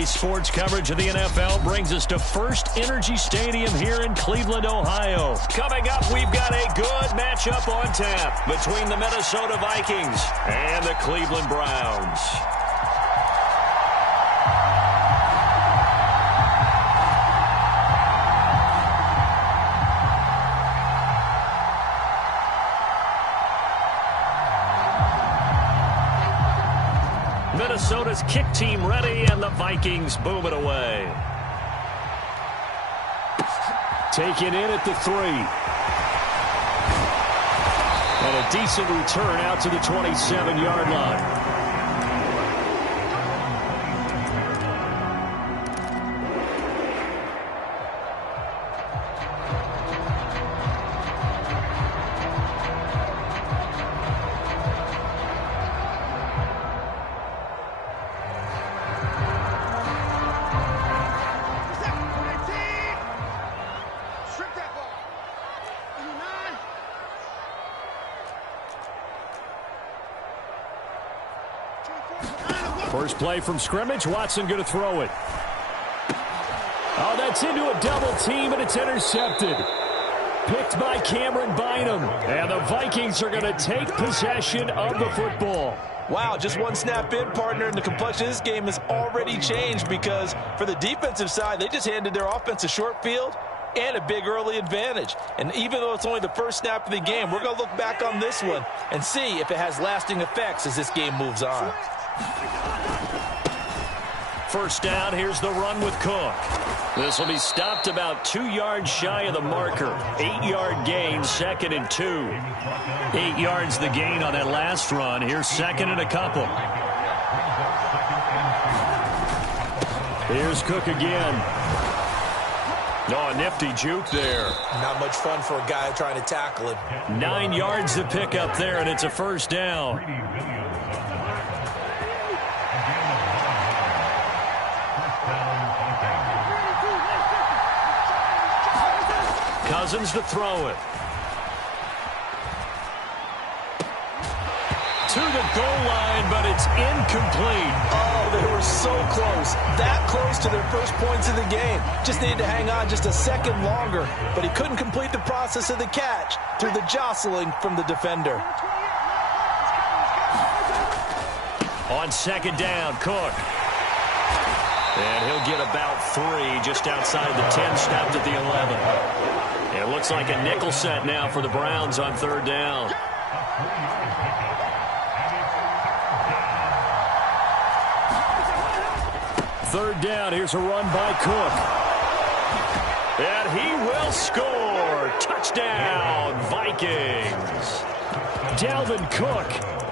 Today's sports coverage of the NFL brings us to First Energy Stadium here in Cleveland, Ohio. Coming up, we've got a good matchup on tap between the Minnesota Vikings and the Cleveland Browns. Minnesota's kick team ready, and the Vikings boom it away. Taken in at the 3. And a decent return out to the 27-yard line. First play from scrimmage. Watson going to throw it. Oh, that's into a double team, and it's intercepted. Picked by Cameron Bynum. And the Vikings are going to take possession of the football. Wow, just one snap in, partner, and the complexion of this game has already changed because for the defensive side, they just handed their offense a short field and a big early advantage. And even though it's only the first snap of the game, we're going to look back on this one and see if it has lasting effects as this game moves on. First down, here's the run with Cook. This will be stopped about 2 yards shy of the marker. 8-yard gain, 2nd and 2. 8 yards the gain on that last run. Here's 2nd and a couple. Here's Cook again. Oh, a nifty juke there. Not much fun for a guy trying to tackle it. 9 yards to pick up there, and it's a first down. Cousins to throw it. To the goal line, but it's incomplete. Oh, they were so close. That close to their first points of the game. Just needed to hang on just a second longer, but he couldn't complete the process of the catch through the jostling from the defender. On second down, Cook. And he'll get about 3 just outside the 10, stopped at the 11. It looks like a nickel set now for the Browns on third down. Third down, here's a run by Cook. And he will score. Touchdown, Vikings. Dalvin Cook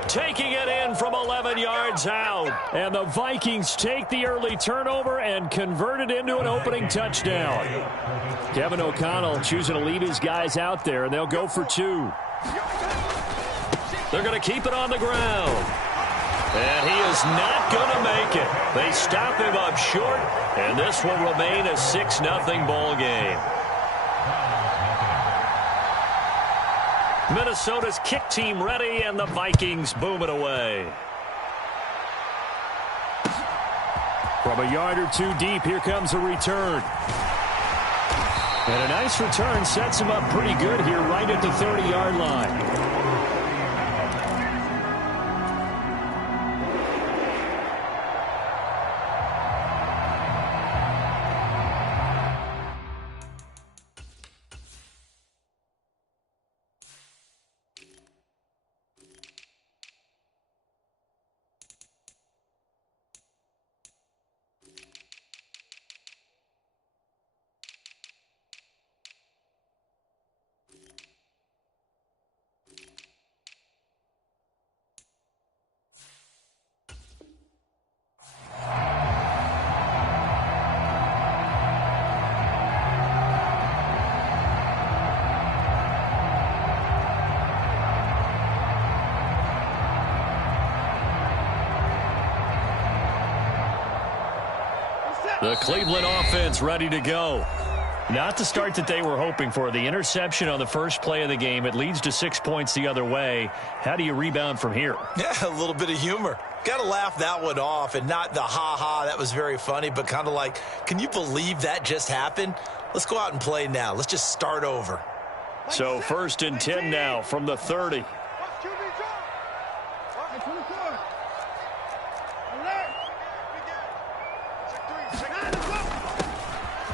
taking it in from 11 yards out. And the Vikings take the early turnover and convert it into an opening touchdown. Kevin O'Connell choosing to leave his guys out there, and they'll go for 2. They're going to keep it on the ground. And he is not going to make it. They stop him up short, and this will remain a 6-0 ball game. Minnesota's kick team ready, and the Vikings boom it away. From a yard or 2 deep, here comes a return. And a nice return sets him up pretty good here right at the 30-yard line. The Cleveland offense ready to go. Not the start that they were hoping for. The interception on the first play of the game, it leads to 6 points the other way. How do you rebound from here? Yeah, a little bit of humor. Got to laugh that one off, and not the ha-ha, that was very funny, but kind of like, can you believe that just happened? Let's go out and play now. Let's just start over. So 1st and 10 now from the 30.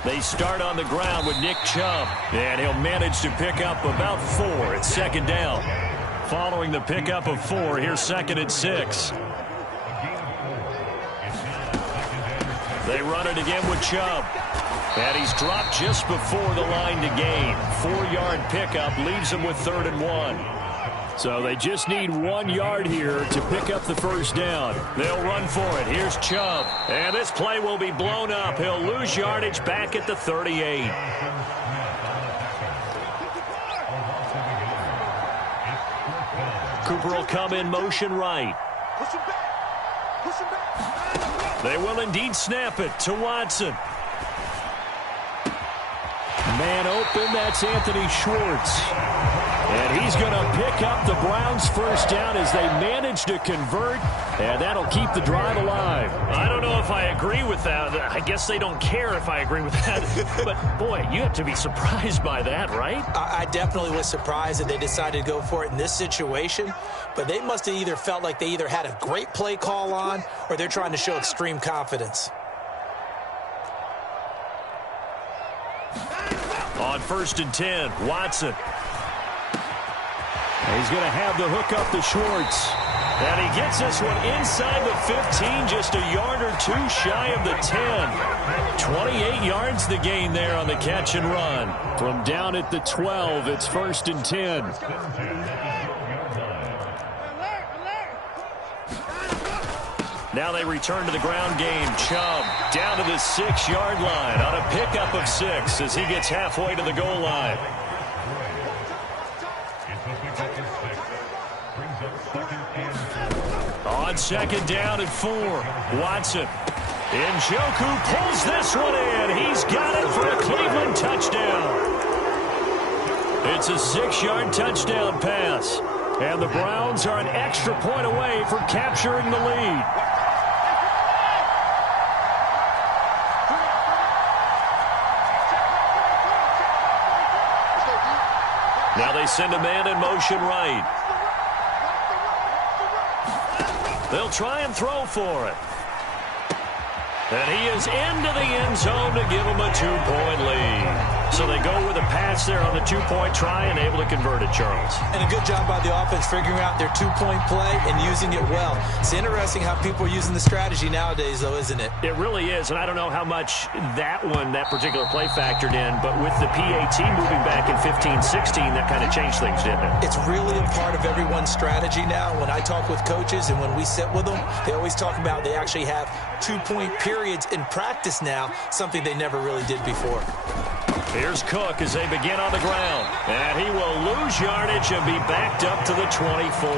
They start on the ground with Nick Chubb, and he'll manage to pick up about 4. It's 2nd down. Following the pickup of 4, here's 2nd and 6. They run it again with Chubb, and he's dropped just before the line to gain. 4-yard pickup leaves him with 3rd and 1. So they just need 1 yard here to pick up the 1st down. They'll run for it. Here's Chubb. And this play will be blown up. He'll lose yardage back at the 38. Cooper will come in motion right. They will indeed snap it to Watson. Man open, that's Anthony Schwartz. And he's going to pick up the Browns' 1st down as they manage to convert, and that'll keep the drive alive. I don't know if I agree with that. I guess they don't care if I agree with that. But, boy, you have to be surprised by that, right? I definitely was surprised that they decided to go for it in this situation, but they must have either felt like they either had a great play call on or they're trying to show extreme confidence. On 1st and 10, Watson. He's going to have the hook up to Schwartz. And he gets this one inside the 15, just a yard or 2 shy of the 10. 28 yards the gain there on the catch and run. From down at the 12, it's 1st and 10. Now they return to the ground game. Chubb down to the 6-yard line on a pickup of 6 as he gets halfway to the goal line. On 2nd down and 4, Watson. Njoku pulls this one in. He's got it for a Cleveland touchdown. It's a 6-yard touchdown pass. And the Browns are an extra point away from capturing the lead. Now they send a man in motion right. They'll try and throw for it. And he is into the end zone to give them a 2-point lead. So they go with a pass there on the 2-point try and able to convert it, Charles. And a good job by the offense figuring out their 2-point play and using it well. It's interesting how people are using the strategy nowadays, though, isn't it? It really is, and I don't know how much that particular play factored in, but with the PAT moving back in 15-16, that kind of changed things, didn't it? It's really a part of everyone's strategy now. When I talk with coaches and when we sit with them, they always talk about they actually have 2-point periods in practice now, something they never really did before. Here's Cook as they begin on the ground. And he will lose yardage and be backed up to the 24.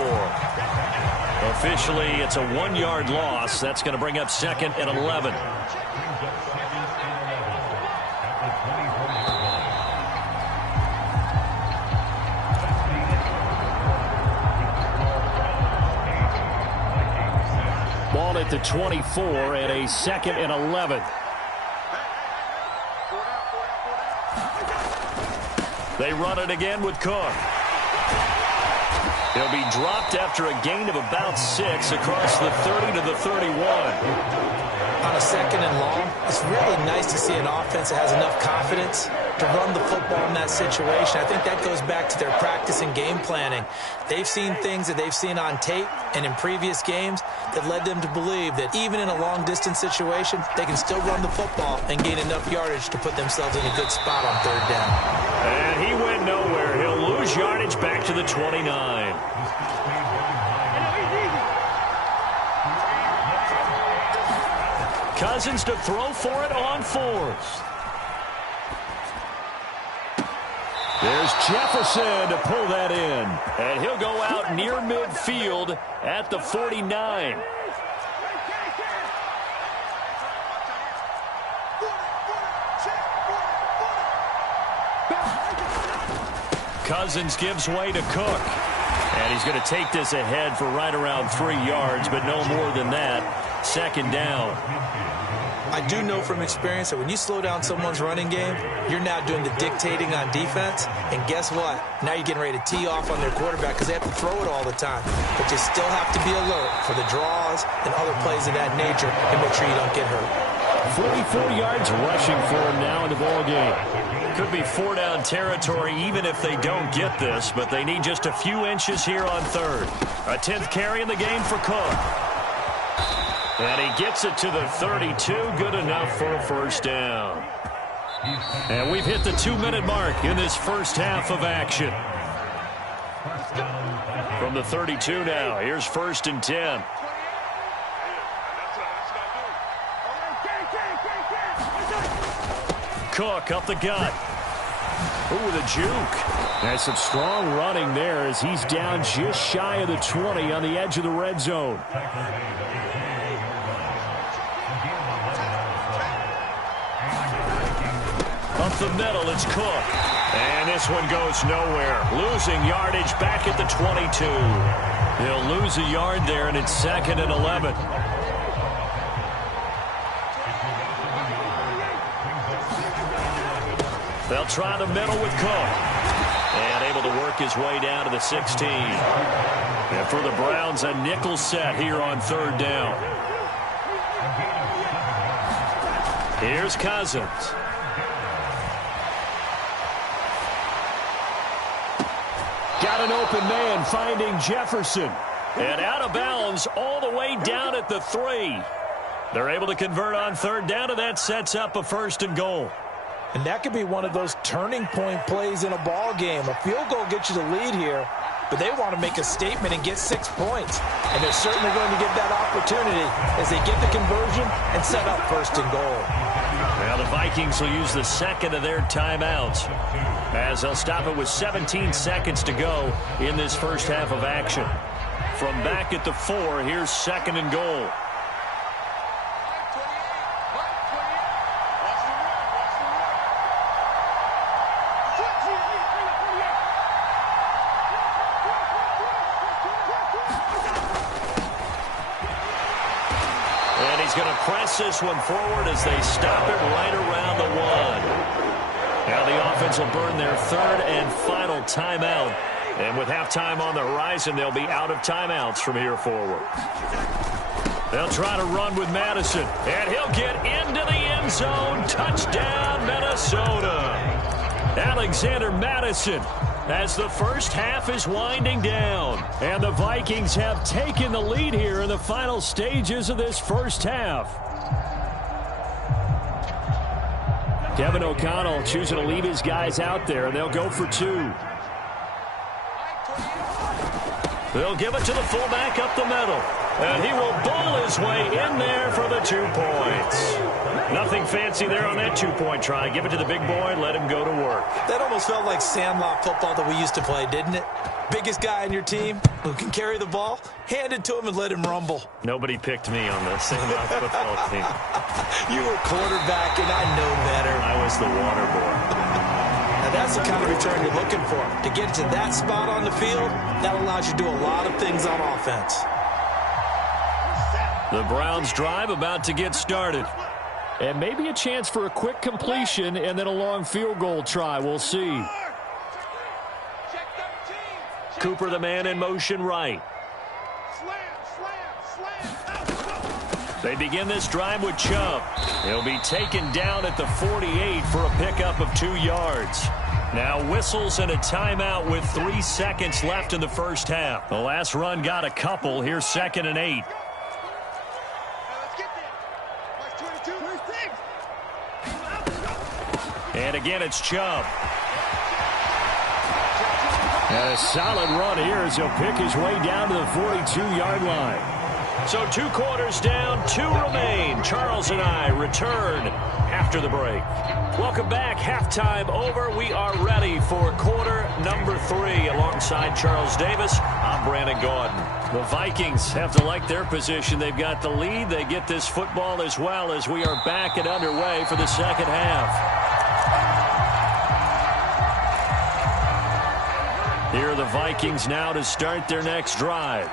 Officially, it's a 1-yard loss. That's going to bring up 2nd and 11. Ball at the 24 and a 2nd and 11. They run it again with Cook. He'll be dropped after a gain of about 6 across the 30 to the 31. On a 2nd and long, it's really nice to see an offense that has enough confidence to run the football in that situation. I think that goes back to their practice and game planning. They've seen things that they've seen on tape and in previous games that led them to believe that even in a long-distance situation, they can still run the football and gain enough yardage to put themselves in a good spot on 3rd down. And he went nowhere. He'll lose yardage back to the 29. Cousins to throw for it on 4th. There's Jefferson to pull that in. And he'll go out near midfield at the 49. Cousins gives way to Cook. And he's going to take this ahead for right around 3 yards, but no more than that. Second down. I do know from experience that when you slow down someone's running game, you're now doing the dictating on defense. And guess what? Now you're getting ready to tee off on their quarterback because they have to throw it all the time. But you still have to be alert for the draws and other plays of that nature and make sure you don't get hurt. 44 yards rushing for him now in the ball game. Could be 4-down territory even if they don't get this, but they need just a few inches here on third. A 10th carry in the game for Cook. And he gets it to the 32. Good enough for a first down. And we've hit the 2-minute mark in this first half of action. From the 32 now, here's 1st and 10. Cook up the gut. Ooh, the juke. That's some strong running there as he's down just shy of the 20 on the edge of the red zone. Up the middle, it's Cook. And this one goes nowhere. Losing yardage back at the 22. He'll lose a yard there, and it's 2nd and 11. They'll try the middle with Cook. And able to work his way down to the 16. And for the Browns, a nickel set here on 3rd down. Here's Cousins. Got an open man finding Jefferson. And out of bounds all the way down at the 3. They're able to convert on 3rd down, and that sets up a 1st and goal. And that could be one of those turning point plays in a ball game. A field goal gets you the lead here, but they want to make a statement and get 6 points. And they're certainly going to get that opportunity as they get the conversion and set up 1st and goal. Now the Vikings will use the 2nd of their timeouts as they'll stop it with 17 seconds to go in this first half of action. From back at the 4, here's 2nd and goal. Going to press this one forward as they stop it right around the 1. Now the offense will burn their 3rd and final timeout. And with halftime on the horizon, they'll be out of timeouts from here forward. They'll try to run with Madison. And he'll get into the end zone. Touchdown, Minnesota. Alexander Madison, as the first half is winding down. And the Vikings have taken the lead here in the final stages of this first half. Kevin O'Connell choosing to leave his guys out there, and they'll go for 2. They'll give it to the fullback up the middle. And he will bowl his way in there for the 2 points. Nothing fancy there on that 2-point try. Give it to the big boy and let him go to work. That almost felt like sandlot football that we used to play, didn't it? Biggest guy on your team who can carry the ball, hand it to him and let him rumble. Nobody picked me on the sandlot football team. You were quarterback, and I know better. I was the water boy. Now that's the kind of return you're looking for. To get to that spot on the field, that allows you to do a lot of things on offense. The Browns drive about to get started. And maybe a chance for a quick completion and then a long field goal try. We'll see. Cooper, the man in motion right. They begin this drive with Chubb. He'll be taken down at the 48 for a pickup of 2 yards. Now whistles and a timeout with 3 seconds left in the first half. The last run got a couple. Here's 2nd and 8. And again, it's Chubb. And a solid run here as he'll pick his way down to the 42-yard line. So 2 quarters down, 2 remain. Charles and I return after the break. Welcome back. Halftime over. We are ready for quarter number 3. Alongside Charles Davis, I'm Brandon Gaudin. The Vikings have to like their position. They've got the lead. They get this football as well as we are back and underway for the second half. Here are the Vikings now to start their next drive.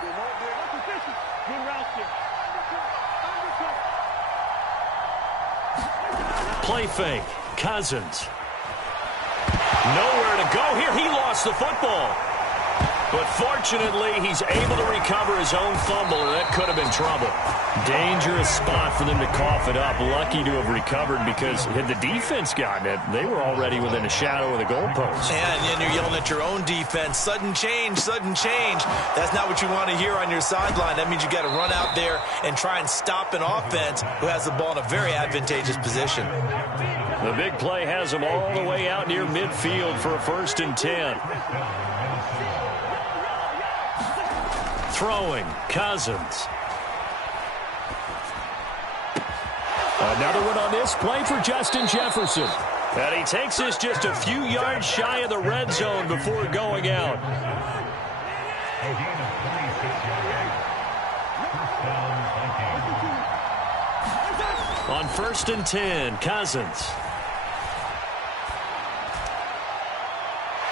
Play fake. Cousins. Nowhere to go here. He lost the football. But fortunately, he's able to recover his own fumble, or that could have been trouble. Dangerous spot for them to cough it up. Lucky to have recovered, because had the defense gotten it, they were already within a shadow of the goalpost. And you're yelling at your own defense. Sudden change, sudden change. That's not what you want to hear on your sideline. That means you got to run out there and try and stop an offense who has the ball in a very advantageous position. The big play has him all the way out near midfield for a 1st and 10. Throwing, Cousins. Another one on this play for Justin Jefferson. And he takes this just a few yards shy of the red zone before going out. On 1st and 10, Cousins.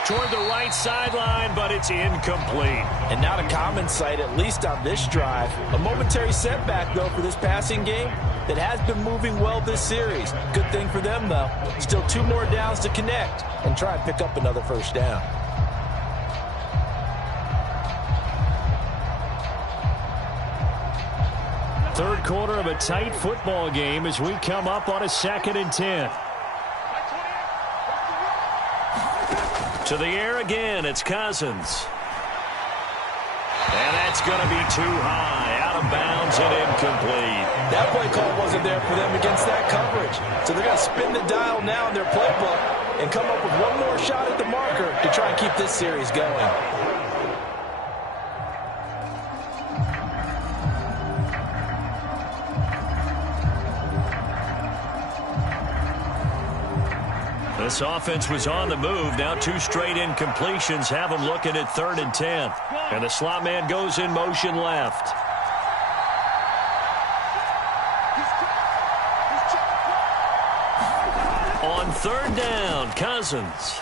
Toward the right sideline, but it's incomplete. And not a common sight, at least on this drive. A momentary setback, though, for this passing game that has been moving well this series. Good thing for them, though. Still 2 more downs to connect and try and pick up another 1st down. Third quarter of a tight football game as we come up on a 2nd and 10. To the air again, it's Cousins. And that's going to be too high, out of bounds and incomplete. That play call wasn't there for them against that coverage. So they're going to spin the dial now in their playbook and come up with one more shot at the marker to try and keep this series going. This offense was on the move. Now 2 straight incompletions have them looking at 3rd and 10. And the slot man goes in motion left. On 3rd down, Cousins.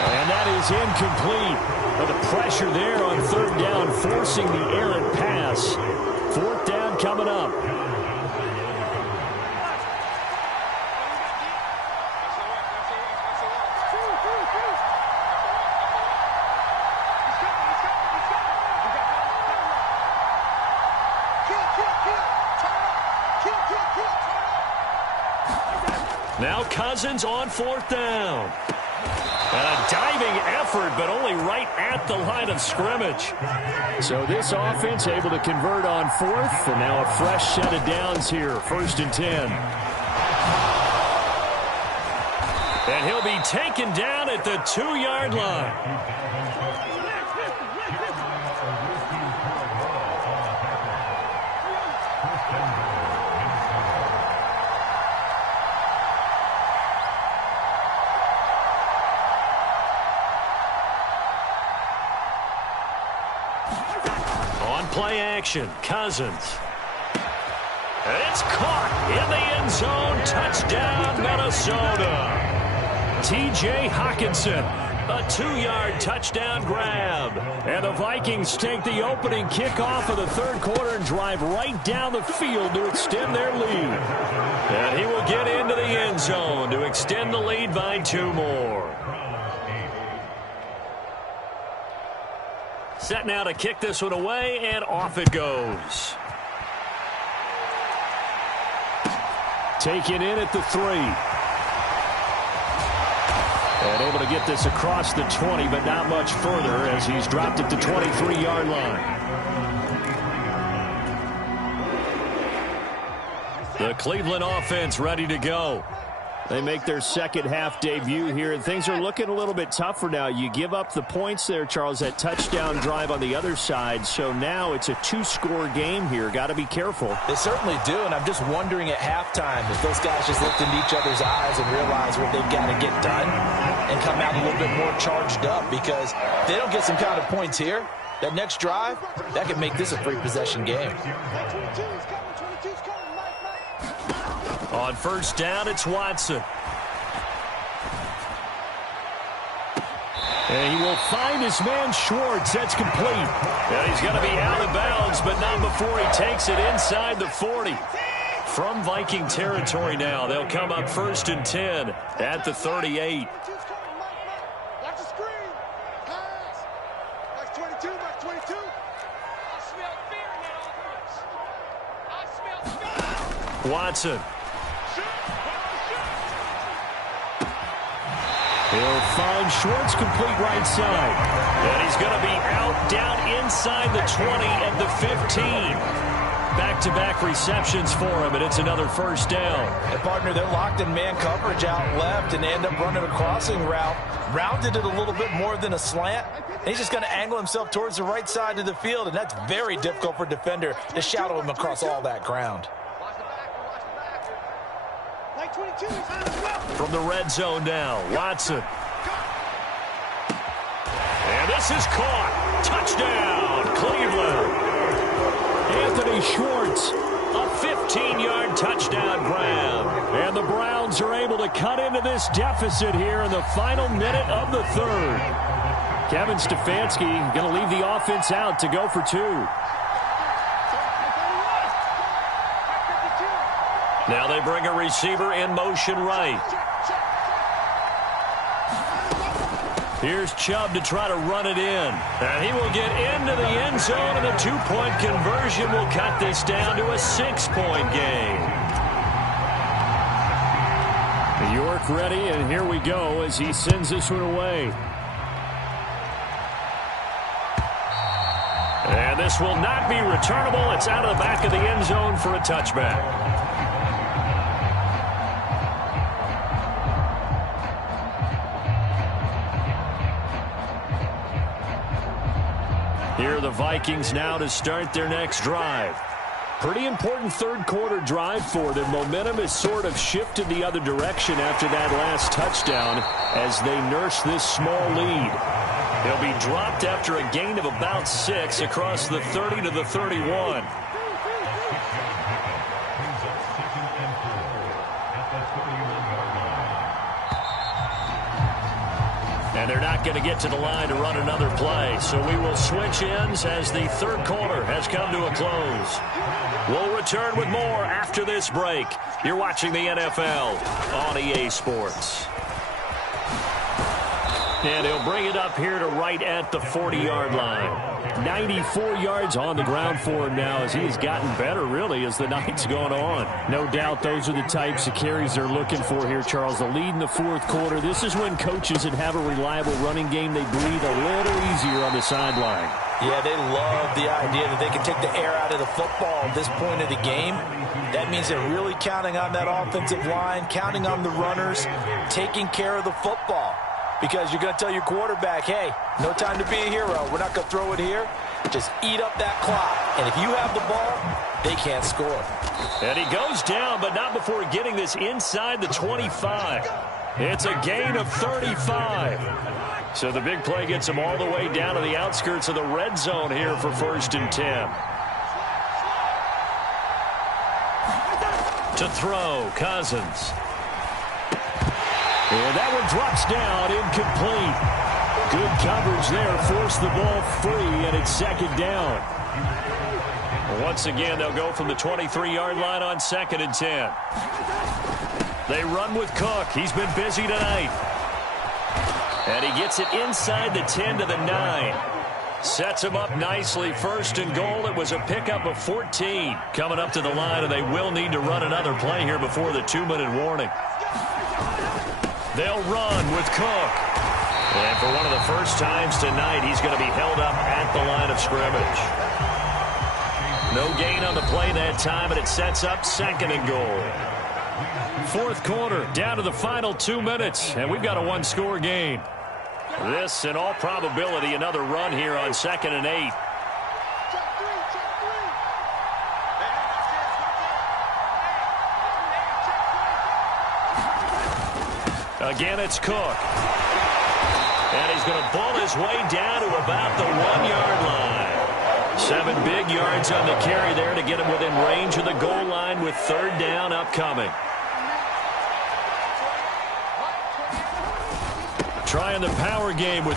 And that is incomplete. But the pressure there on 3rd down, forcing the errant pass. 4th down coming up. Now Cousins on 4th down. And a diving effort, but only right at the line of scrimmage. So this offense able to convert on 4th, and now a fresh set of downs here, 1st and 10. And he'll be taken down at the 2-yard line. Play action, Cousins. And it's caught in the end zone. Touchdown, Minnesota. T.J. Hockenson, a 2-yard touchdown grab. And the Vikings take the opening kickoff of the 3rd quarter and drive right down the field to extend their lead. And he will get into the end zone to extend the lead by 2 more. Set now to kick this one away, and off it goes. Taken in at the 3. And able to get this across the 20, but not much further as he's dropped at the 23-yard line. The Cleveland offense ready to go. They make their 2nd half debut here, and things are looking a little bit tougher now. You give up the points there, Charles, that touchdown drive on the other side. So now it's a 2-score game here. Got to be careful. They certainly do, and I'm just wondering at halftime if those guys just looked into each other's eyes and realize what they've got to get done and come out a little bit more charged up, because if they don't get some kind of points here, that next drive, that could make this a free possession game. On 1st down, it's Watson. And he will find his man Schwartz. That's complete. Yeah, he's going to be out of bounds, but not before he takes it inside the 40. From Viking territory now, they'll come up 1st and 10 at the 38. Watch the screen. Pass. Max 22, Max 22. I smell fear in that offense. I smell fear. Watson. He'll find Schwartz complete right side. And he's going to be out down inside the 20 and the 15. Back-to-back receptions for him, and it's another first down. And partner, they're locked in man coverage out left, and they end up running a crossing route. Rounded it a little bit more than a slant. And he's just going to angle himself towards the right side of the field, and that's very difficult for a defender to shadow him across all that ground. From the red zone now, Watson. And this is caught. Touchdown, Cleveland. Anthony Schwartz, a 15-yard touchdown grab. And the Browns are able to cut into this deficit here in the final minute of the third. Kevin Stefanski going to leave the offense out to go for 2. Now they bring a receiver in motion right. Here's Chubb to try to run it in. And he will get into the end zone, and a 2-point conversion will cut this down to a 6-point game. York ready, and here we go as he sends this one away. And this will not be returnable. It's out of the back of the end zone for a touchback. Here are the Vikings now to start their next drive. Pretty important third quarter drive for them. Momentum has sort of shifted the other direction after that last touchdown as they nurse this small lead. He'll be dropped after a gain of about 6 across the 30 to the 31. And they're not going to get to the line to run another play. So we will switch ends as the third quarter has come to a close. We'll return with more after this break. You're watching the NFL on EA Sports. And he'll bring it up here to right at the 40-yard line. 94 yards on the ground for him now as he has gotten better, really, as the night's gone on. No doubt those are the types of carries they're looking for here, Charles. The lead in the fourth quarter. This is when coaches that have a reliable running game, they breathe a little easier on the sideline. Yeah, they love the idea that they can take the air out of the football at this point of the game. That means they're really counting on that offensive line, counting on the runners, taking care of the football. Because you're going to tell your quarterback, hey, no time to be a hero. We're not going to throw it here. Just eat up that clock. And if you have the ball, they can't score. And he goes down, but not before getting this inside the 25. It's a gain of 35. So the big play gets him all the way down to the outskirts of the red zone here for 1st and 10. To throw, Cousins. And that one drops down, incomplete. Good coverage there, forced the ball free, and it's 2nd down. Once again, they'll go from the 23-yard line on 2nd and 10. They run with Cook. He's been busy tonight. And he gets it inside the 10 to the 9. Sets him up nicely. 1st and goal. It was a pickup of 14. Coming up to the line, and they will need to run another play here before the 2-minute warning. They'll run with Cook. And for one of the first times tonight, he's going to be held up at the line of scrimmage. No gain on the play that time, and it sets up 2nd and goal. Fourth quarter, down to the final 2 minutes, and we've got a one-score game. This, in all probability, another run here on 2nd and 8. Again, it's Cook. And he's going to bull his way down to about the 1-yard line. 7 big yards on the carry there to get him within range of the goal line with 3rd down upcoming. Trying the power game with